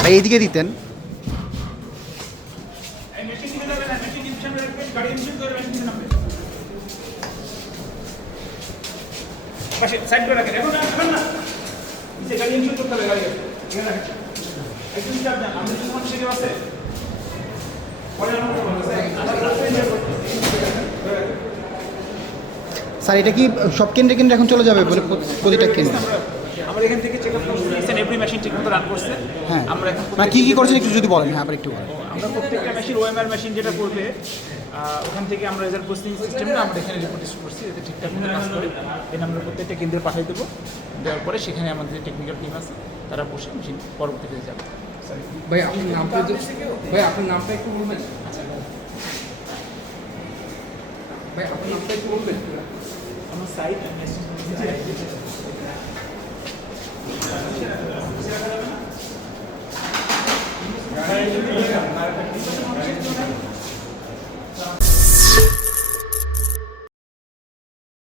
ভাই, এইদিকে দিতেন। স্যার, এটা কি সব কেন্দ্রে কেন্দ্রে এখন চলে যাবে বলে প্রতিটা কেন্দ্রে আমরা- এখান থেকে চেক আপ করছি এভরি মেশিন ঠিকমতো রান করছে। হ্যাঁ। আমরা মানে কি কি করছেন একটু যদি বলেন হ্যাঁ আবার একটু বলেন। আমরা প্রত্যেকটা মেশিন ওএমআর মেশিন যেটা করবে ওখান থেকে আমরা রেজাল্ট প্রসেসিং সিস্টেমটা আমরা এখানে রিপোর্ট করছি এতে ঠিকঠাক মতো কাজ করে দেন আমরা প্রত্যেকটা কেন্দ্রে পাঠিয়ে দেবো। দেওয়ার পরে সেখানে আমাদের টেকনিক্যাল টিম আছে তারা বসে মেশিন পরবর্তীতে যাবে। ভাই আপনার নামটা ভাই আপনার নামটা একটু বলবেন। ভাই আপনার নামটা একটু বলবেন। আমার সাইট